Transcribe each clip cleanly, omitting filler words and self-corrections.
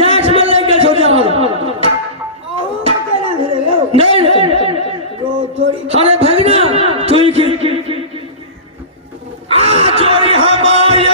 जांच में लेके सो जाओ। नहीं अरे भगना तू की आ चोरी हमारी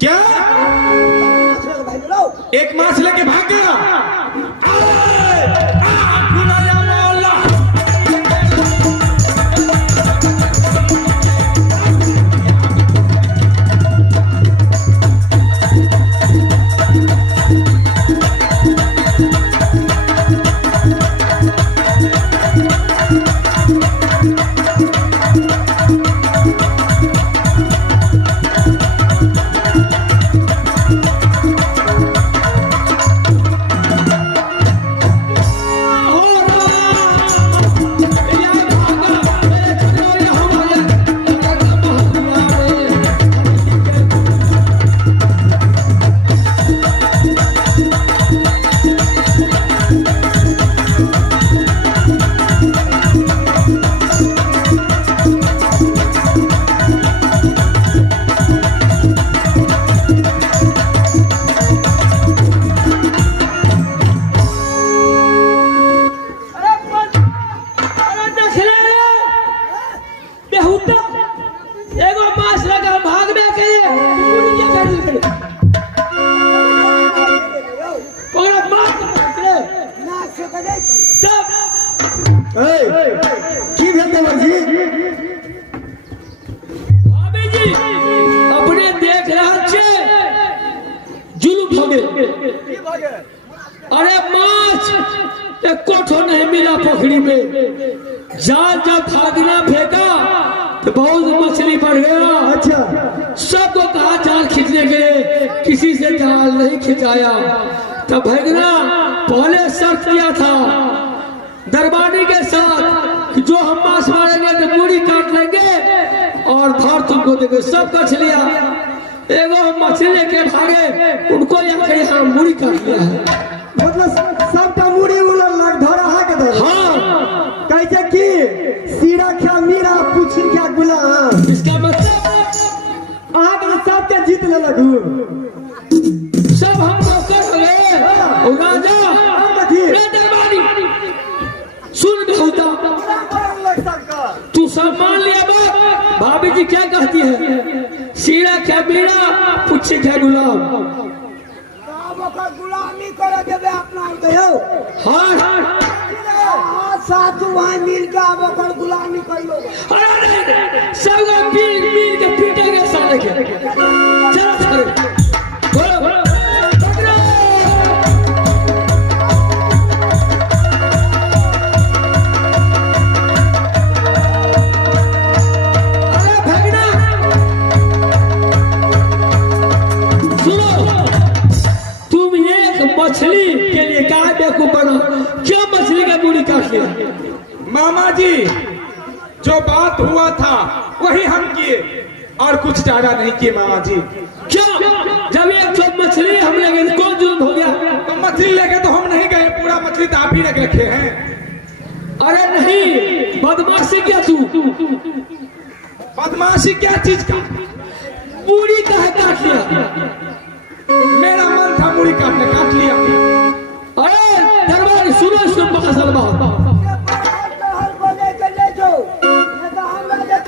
क्या एक मास लेके भाग गया। अपने देख रहा जुलूम हो गए। अरे माछ एक कोठो नहीं मिला पोखरी में। जाल जब भागना फेंका तो बहुत मछली बढ़ गया। अच्छा सबको कहा जाल खींचने के लिए, किसी से जाल नहीं खिंचाया। तब भगना पहले शर्त किया था दरबारी के साथ कि जो हम मांस मारेंगे तो मूड़ी काट लेंगे और धार तुमको देंगे। सब कछ लिया। एगो मछली के भागे उनको यहाँ मूड़ी काट लिया है। मतलब सबका मूड़ी उलट लग धरा है के धरा। हाँ कैसे की सीरा क्या मीरा पूछी क्या गुलाम। इसका मतलब आगे सबके जीत ले लगू। सब हम नौकर हो गए। राजा दरबारी सुन बहुता तू सब मान लिया बात। भाभी जी क्या कहती है? सीरा क्या बीड़ा पूछी क्या गुलाम। गुलामी करे देवे अपना गयो। हाँ साथ वहाँ मिल के अब ओकर गुलामी कइलो। अरे सब मिल के पीटेंगे साले के। चलो चलो बोलो मछली के लिए क्या बेवकूफ बना। क्या मछली का मूड़ी काट लिया? मामा जी जो बात हुआ था वही हम किए और कुछ ज्यादा नहीं किए मामा जी। क्या जब एक तो मछली हम लेंगे कौन जुल्म हो गया? तो मछली लेके तो हम नहीं गए, पूरा मछली तो आप ही रख रखे हैं। अरे नहीं बदमाशी क्या तू? बदमाशी क्या चीज का? मूड़ी का है काट लिया। मेरा मन था मूड़ी काटने, काट लिया। अरे दरबारी सुनो असल बात।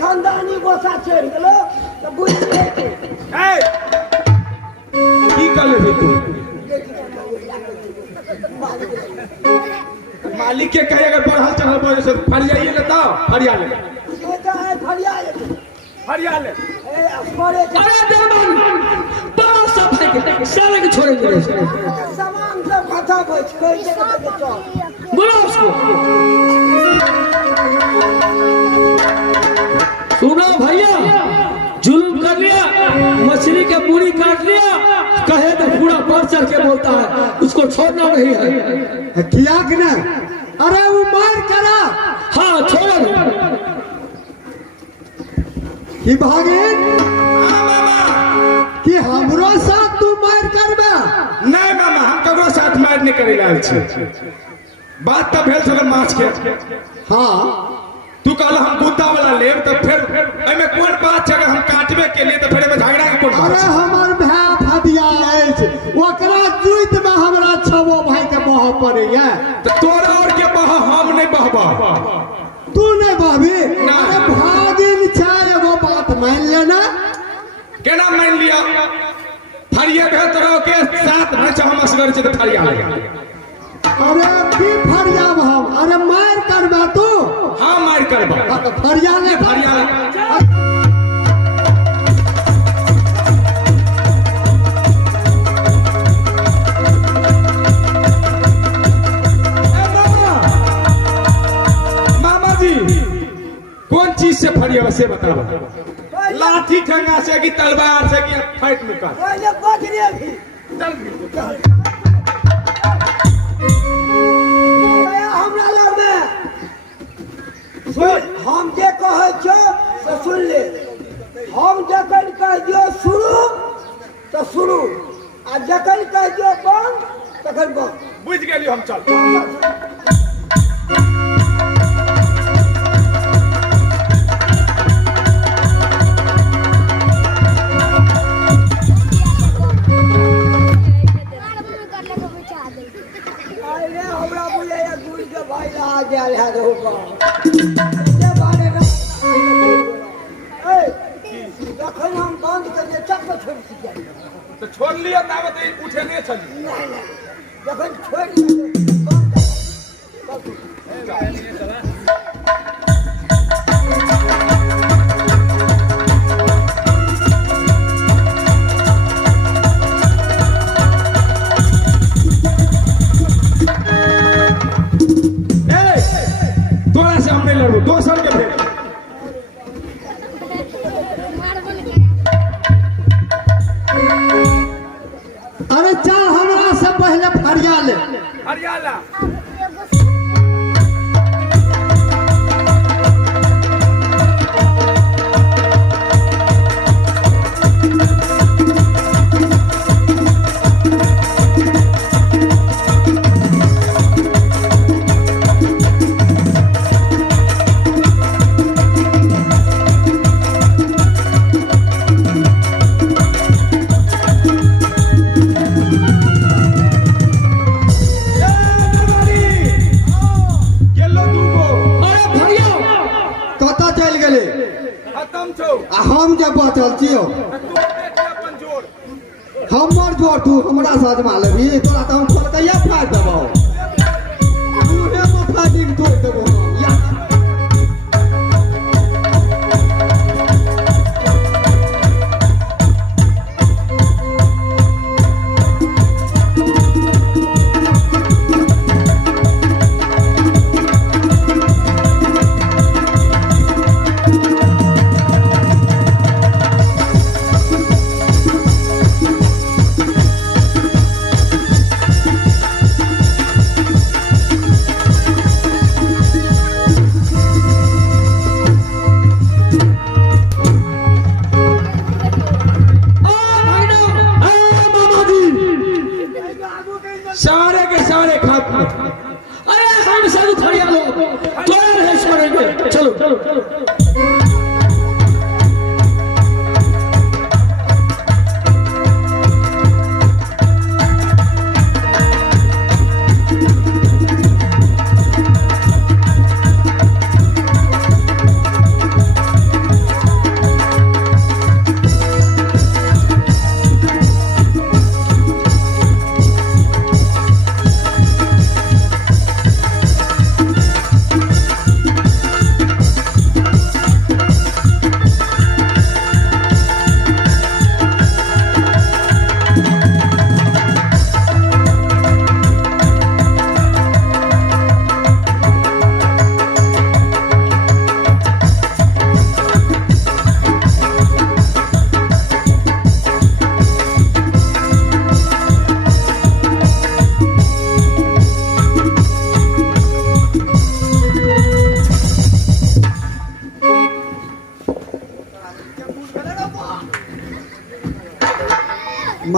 खानदानी गोसा चढ़ गलो तो बुझ की कर ले तू? मालिक के कहे अगर बढ़ा चढ़ा बोले से फरियाइए लेता फरिया ले फरिया ले। अरे दरबारी बड़ा सब है साले के छोड़ेंगे। सामान सब माथा बैठ कर चल बोलो उसको। सुनो भैया, जुल्म कर लिया, मछली के पूरी काट लिया, कहे तो पूरा बढ़ चढ़ के बोलता है, उसको छोड़ना नहीं है। किया कि नहीं? अरे वो मार करा। हाँ छोड़ो। कि भागिन हाँ मामा। कि हमरो साथ तू मार करबे? नहीं मामा, हम ककरो साथ मार नहीं करे लाल छी। बात तो भेल छल माछ के। हाँ तू कहल हम गुद्दा वाला लेब तो फिर एमे कोन बात छै? अगर हम काटबे के लिए तो फिर एमे झगड़ा के कोन बात अरे छै? हमर भाई फदिया अछि, ओकरा जुइत में हमरा छबो भाई के बह पड़ैया। तो तोरा और के बह, हम नहीं बहबा। तू नहीं बहबी? ना। अरे भागिन छै, एगो बात मान लेना। केना मान लिया? फरिया भेल तोरा के साथ में हम असगर छै तो फरिया लगा। अरे की फरियाब हम? अरे मार करबे तू? हाँ मार करबा। फरिया ले फरिया लगा। मामा जी, कौन चीज से फरिया से बताओ? लाठी ठंगा से कि तलवार से कि फाइट में का? पहले पकड़िए भी। चल हमरा लगमे सुन, हम जे कहै छो से सुन ले। हम जखन कह दियो शुरू तो शुरू, आ जखन कह दियो बंद तखन बंद। बुझ गेली हम। चल अरे हमरा बुझे या गुड़ के भाई रहा गेल है रोका। जे बारे रे ए जखन हम बंद कर दे चक छोड़ दिया। तो छोड़ लिया दावत उठे नहीं चली। नहीं नहीं, जखन छोड़ दिया बंद तोरा से हम नहीं लड़ू, दोसर के भेज। अरे चल हमरा से पहले फरिया ले। हरियाला हम जब बचल छियो हमर जोर तू हमरा साथ लेबी, तोरा तो हम खोल के फाड़ देबो। तूहे को फाड़ी तोड़ देबो। सारे के सारे खत्म। अरे हम सब फरिया लो, तो नहीं छोड़ेंगे। चलो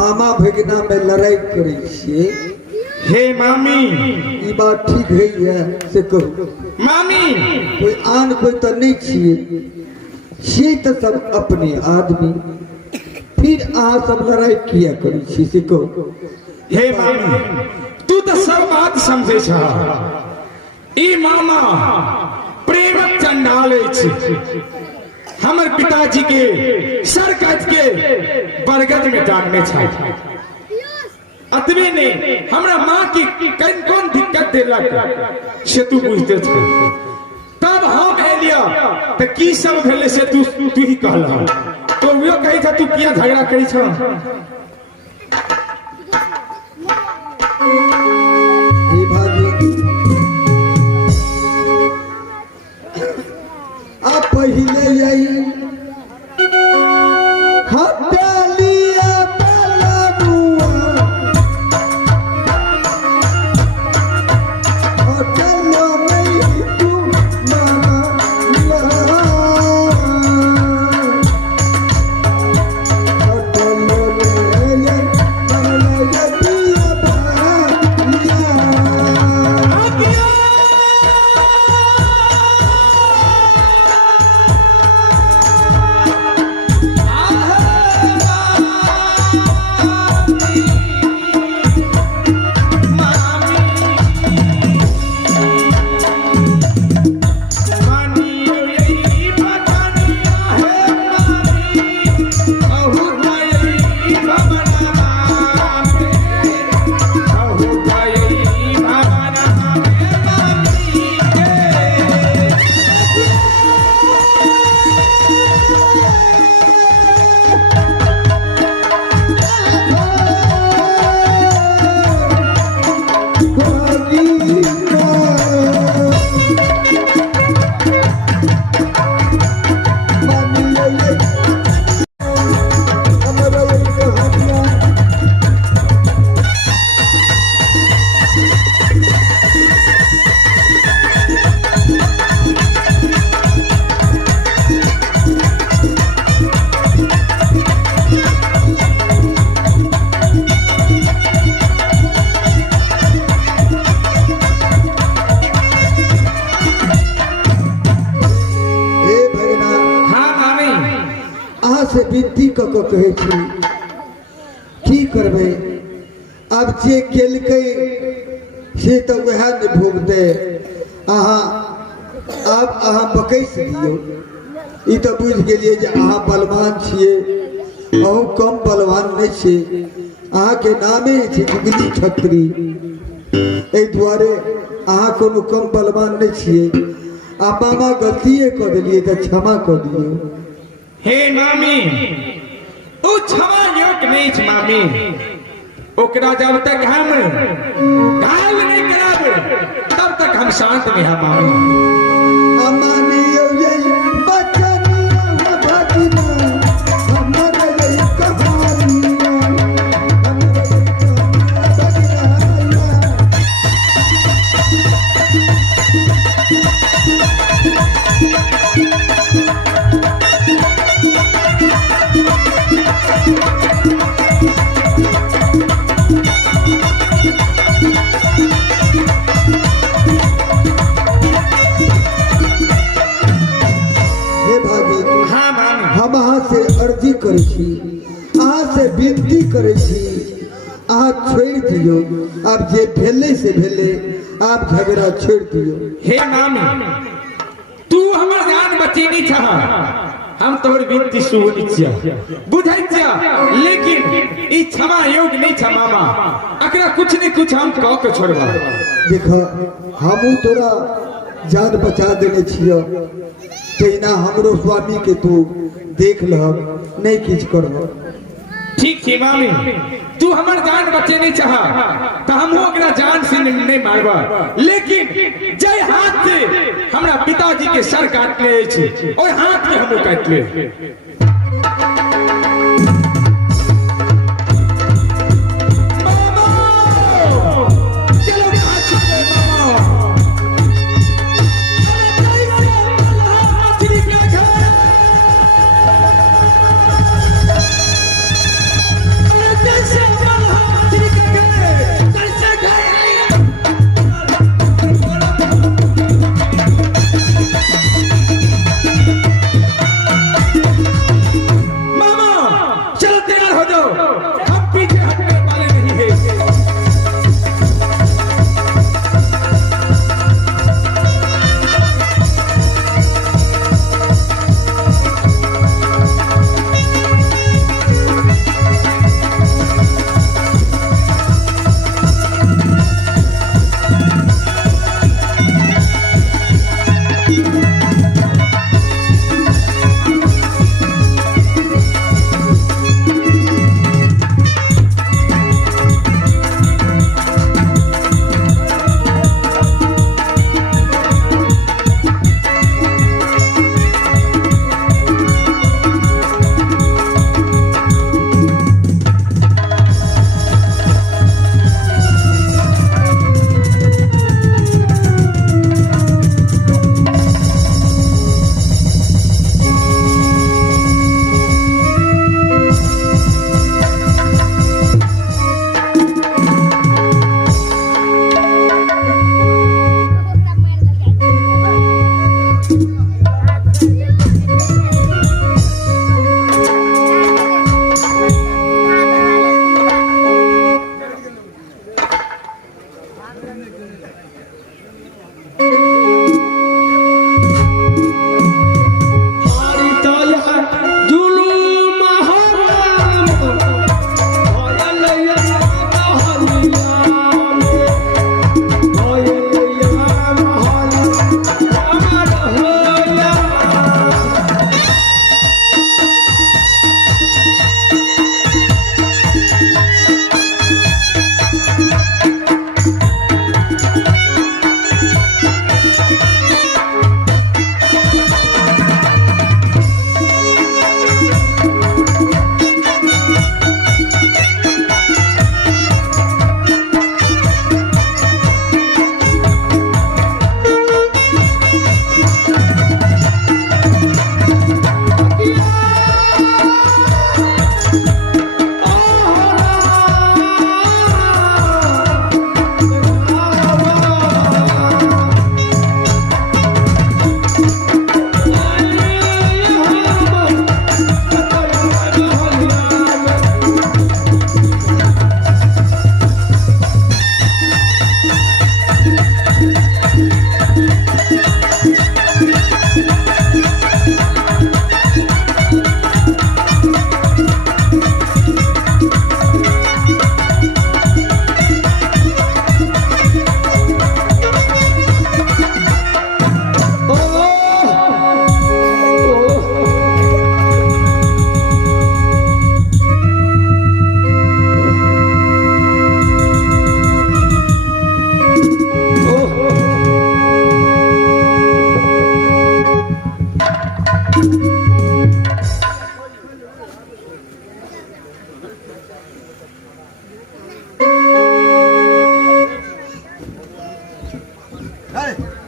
मामा भगना में लड़ाई करे छिए हे मामी ई बात ठीक है या से कहो मामी कोई आन कोई तो नहीं छिए तो सब अपने आदमी फिर आ सब लड़ाई किया करी छी से कहो हे मामी तू तो सब बात समझे छ ई मामा प्रेम चंडाले छी हमर पिताजी के सर काट के बरगद में टांगने छ अतबे ने हमरा माँ की कौन कौन दिक्कत देलक से तू बुझते छ तब हम एलिया तो की सब भेले से तू ही कहला तो वो कही था तू किया झगड़ा करी छ हे भाभी आप पहले यही हटेलिया पलनुआ हटेलो नहीं तू मामा हटेलो नहीं मामा दिया बालिया से विनती क के कहे छी की करबे अब जे केलकै से तो वह ने भोगते अहाँ अब अहाँ बकैस दियो ई तो बुझ गेलिए जे अहाँ बलवान छिए अहू कम बलवान नहीं छे अहाँ के नामे छे जुगली छत्री ए द्वारे अहाँ कोनो कम बलवान नहीं छिए आ मामा गलतिए क देलिए तो क्षमा क दियो हे मामी ओ क्षमा योग्य नहीं छ मामी ओकरा जब तक हम घायल नहीं कराब तब तक हम शांत में हैं मामी अमानियो ये बचनिया है भजना हमरे ये कहानिया हमरे बचनिया से अर्जी करे छी अहाँ से विनती करे छी अहाँ छोड़ दियो अब जे भेले से भेले आप झगड़ा छोड़ दियो हे मामी तू हमर जान बचेनी छ हम तोहर विनती सुनी छिया बुझै छिया लेकिन ई क्षमा योग्य नहीं छ मामा अकरा कुछ नहीं कुछ हम कह के छोड़बा देखो हमू तोरा जान बचा देने छियो तेना हमरो स्वामी के तू देख लहक नहीं किछ करब ठीक छै मामी तू हमर जान बचे नहीं चाह तो हम ओकरा जान से नहीं मारबा लेकिन जय हाथ से हमरा पिताजी के सर काट ले छी और हाथ के हम काट ले This है